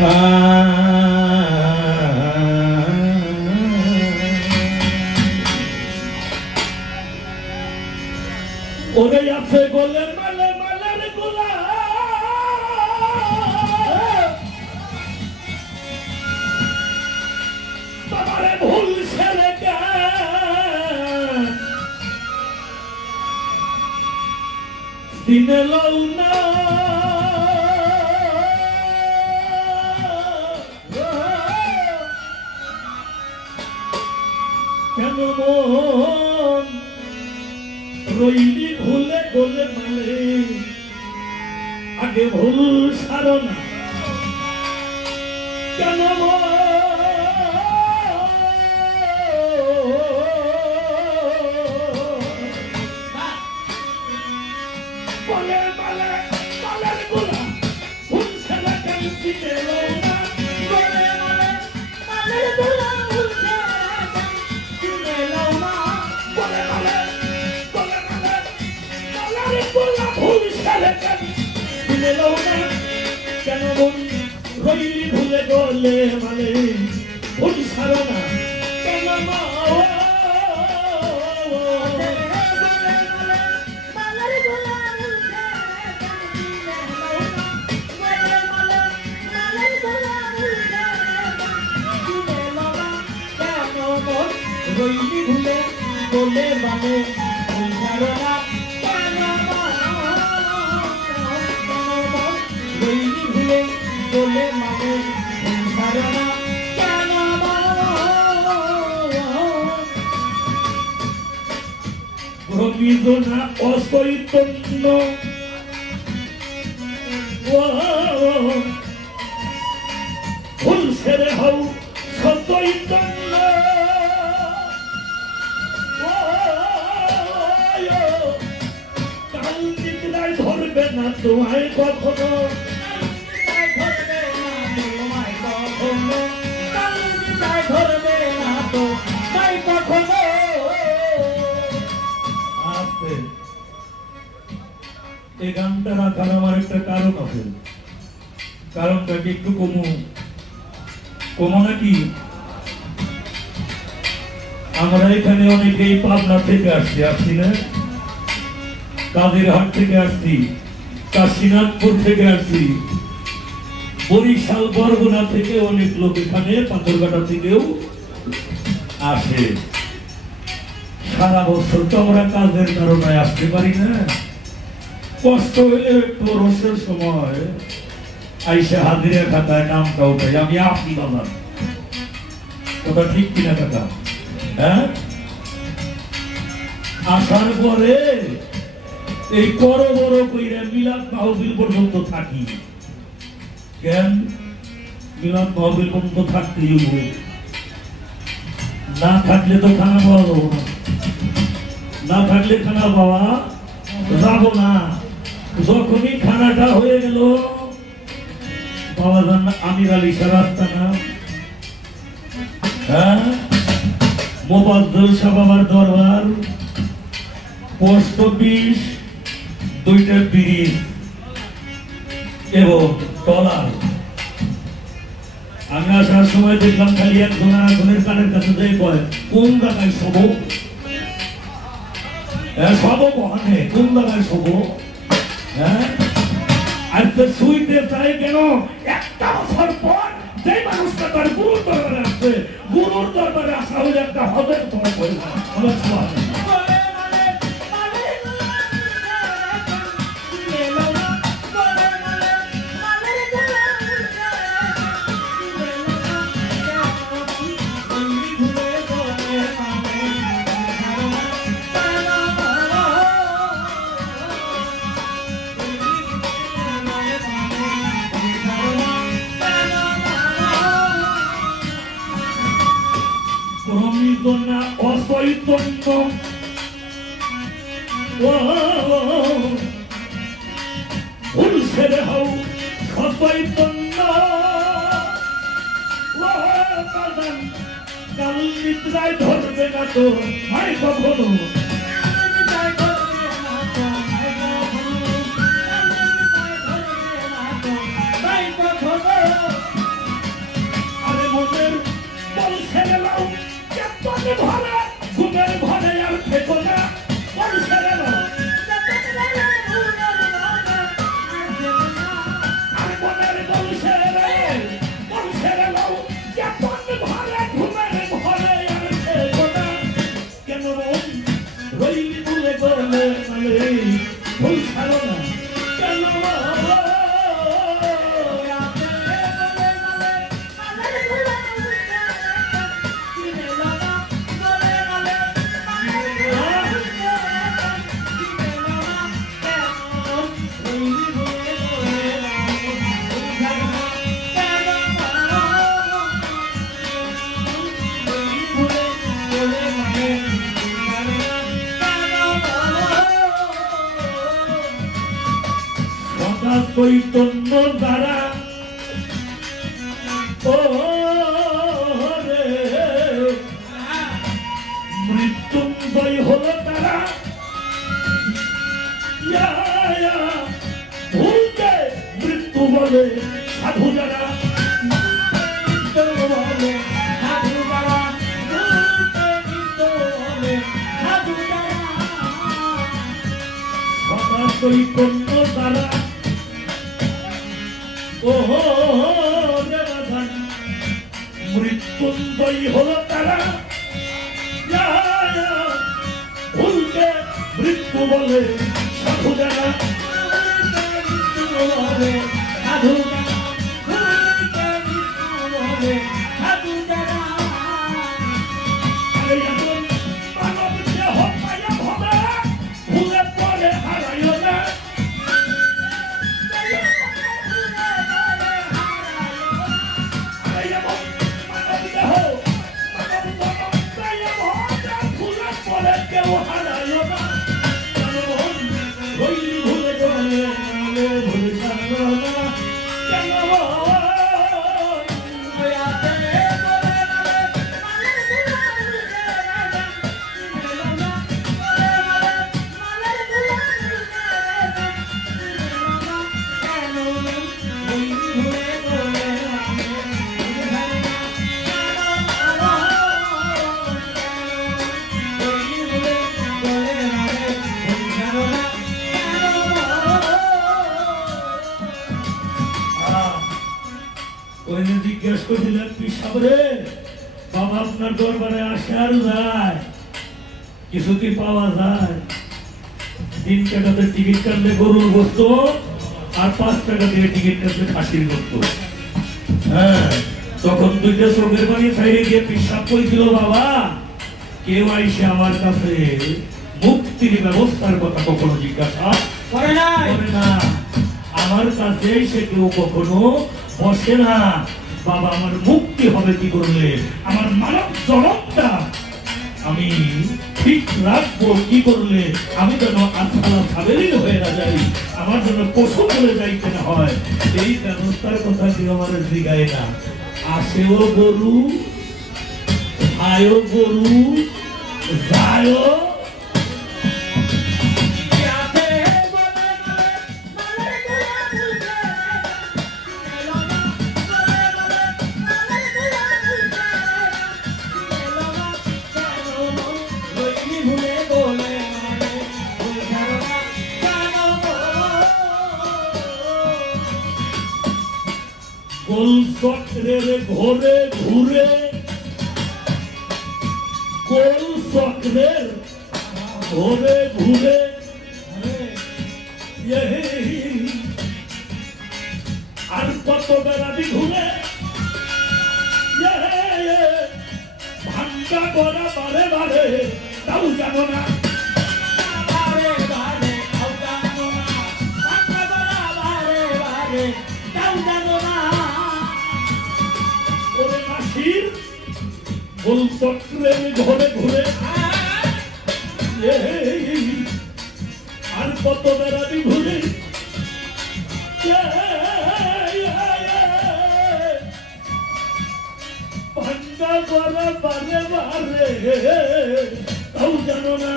ওরে আছে গোলে মালে মালার গোলা তোমারে ভুল ছেড়ে দিনে লও না কেন মন রইলি ভুলে গোলে মালে আগে ভুল সারো না কেন বলে মালে মালের গোলা ভুল ছেলে কেন দিতে না বলে মালে মালের গোলা ভুল ছেলে বলে মালে ভুল ছেলে দিলে না কেন মন রইলি ভুলে গলে মানে ভুল ছাড়ো না কেন রইলি ভুলে গলে মানে ভুল ছাড়ো না রইলি ভুলে বলে মানে ধারণা কেন রবীন্দ্রনা অচৈতন্য ভুল ছেড়ে হও সচৈতন্য কাল নিদ্রায় ধরবে না তোমায় কখনো এই গানটা রাখার আমার একটা কারণ আছে কারণটাকে একটু কমো নাকি আমরা এখানে অনেকেই পাবনা থেকে আসছি না কাদিরহাট থেকে আসছি কাশীনাথপুর থেকে আসছি বরিশাল বরগুনা থেকে অনেক লোক এখানে পাথরঘাটা থেকেও আসে সারা বছর তো আমরা কাজের কারণে আসতে পারি না কষ্ট হইলে একটু রসের সময় আইসে হাজিরা খাতায় নামটা উঠাই আমি আপনি বাবা কথা ঠিক কিনা কাকা হ্যাঁ আসার পরে এই বড় বড় কইরা মিলাদ মাহফিল পর্যন্ত থাকি কেন মিলাদ মাহফিল পর্যন্ত থাকতেই না থাকলে তো খানা পাওয়া যাবো না না থাকলে খানা পাওয়া যাবো না যখনই খানাটা হয়ে গেল বাবা জান আমির আলী রাস্তা না হ্যাঁ মোবাজ্জল শাহ বাবার দরবার পোস্ট অফিস দুইটা ব্রিজ এবং টলার আমি আসার সময় দেখলাম খালি একজনের কানের কাছে যাই কয় কোন জায়গায় শোভ সব বহানে কোন জায়গায় শোভ হ্যাঁ আজকে শুইতে চাই কেন একটা বছর পর যে মানুষটা তার গুরুর দরবারে আসছে গুরুর দরবারে আসা হলে একটা হজের তোমার অচৈতন্য ভুল ছেড়ে হও সচৈতন্য কাল নিদ্রায় ধরবে না তো হয় কখনো সদা চৈতন্য দ্বারা ও রে মৃত্যুঞ্জয় হলো তারা ভুলকে মৃত্যু বলে সাধু যারা সদা চৈতন্য দ্বারা ওহো দেবাধান মৃত্যুঞ্জয় হলো তারা ভুলকে মৃত্যু বলে সাধু যারা সাধু জিজ্ঞেস করেছিলেন পিসাব রে বাবা আপনার দরবারে আসে আর যায় কিছু কি পাওয়া যায়? 3 টাকাতে টিকিট কাটলে গরুর গোস্ত আর 5 টাকা দিয়ে টিকিট কাটলে খাসির গোস্ত। হ্যাঁ, তখন দুইটা চোখের পানি ছাইড়ে গিয়ে পিসাব করেছিল বাবা কেউ আইসে আমার কাছে মুক্তির ব্যবস্থার কথা কখনো জিজ্ঞাসা করে না। আমার কাছে এসে কেউ কখনো বসে না। বাবা আমার মুক্তি হবে কি করলে, আমার মানব জনকটা আমি ঠিক রাখবো কি করলে, আমি যেন আত্মালা সাবেরিন হয়ে না যাই, আমার জন্য পশু বলে যাইতে না হয়, এই ব্যবস্থার কথা কেউ আমার জিগায় না। আসেও গরু, আয়ও গরু, যায়ও গোল চক্রের ঘরে ঘুরে, গোল চক্রের ঘরে ঘুরে আর কত বেড়াবি ঘুরে ভাঙ্গা করা বারে বারে তাও জানো না। গোল চক্রের ঘরে ঘুরে আর কত বেড়াবি ঘুরে ভাঙ্গা করা বারে বারে তাও জানো না।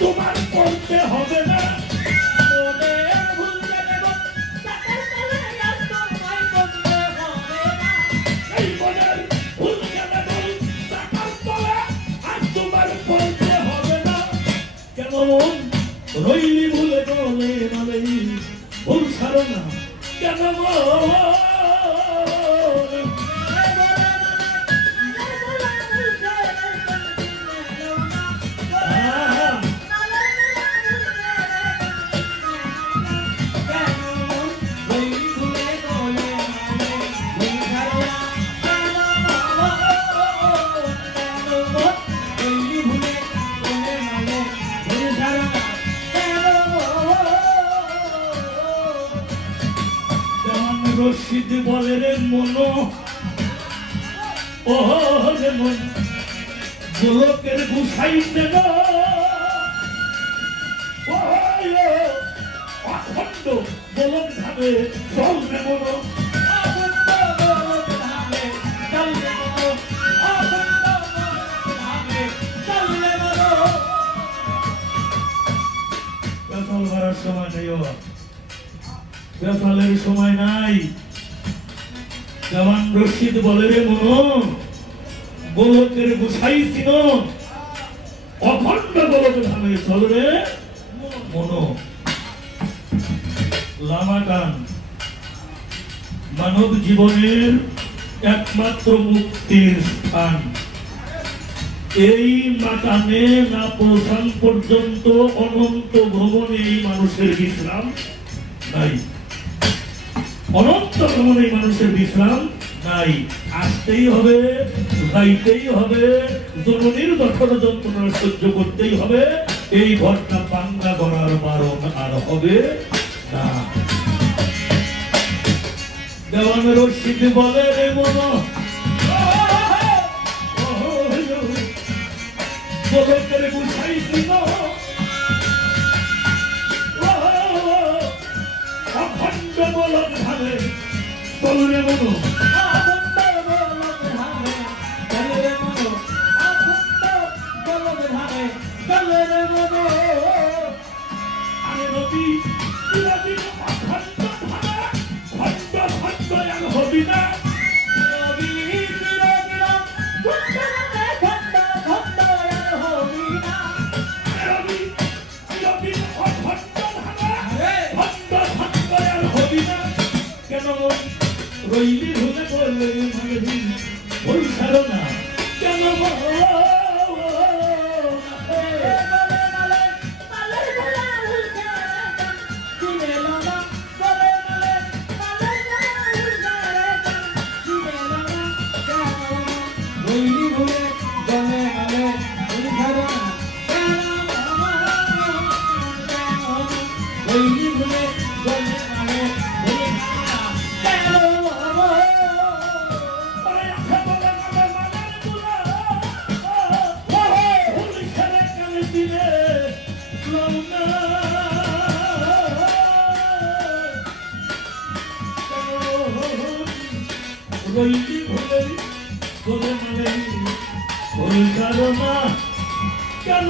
তোমার করতে হবে না, এই মনের ভুল কেন টাকার তলে আর তোমার করতে হবে না। কেমন রইলি ভুলে গলে মানে ভুল ছাড়ো না কেন রশিদ বলে রে মন, ও রে মন, গোলকের গুছাইতে না অখণ্ড গোলক ধামে চলবে মন, সময় নেই, বেতালের সময় নাই। জওয়ান রশিদ বলে রে মন, গোলকের গুছাই ছিল অখণ্ড গোলক ধামে চলবে মন। লামা গান মানব জীবনের একমাত্র মুক্তির স্থান। এই মাকামে না পৌঁছান পর্যন্ত অনন্ত ভ্রমণে এই মানুষের বিশ্রাম নাই, অনন্ত ভ্রমণে মানুষের বিশ্রাম নাই। আসতেই হবে, যাইতেই হবে, জননীর দখল যন্ত্রণা সহ্য করতেই হবে। এই ঘরটা পাঙ্গা করার বারণ আর হবে না। দেওয়ান রশিদ বলে রে মন, গোলকের গুছাই ছিল অখণ্ড গোলক ধামে চলবে মন, আরে নবী চিরদিন অখণ্ড ধামে খণ্ড খণ্ড আর হবি না, রইলি ভুলে বললে ভাগদিন ওই সারনা কেন রইলি ভুলে বলে মানে ওই কারণা কেন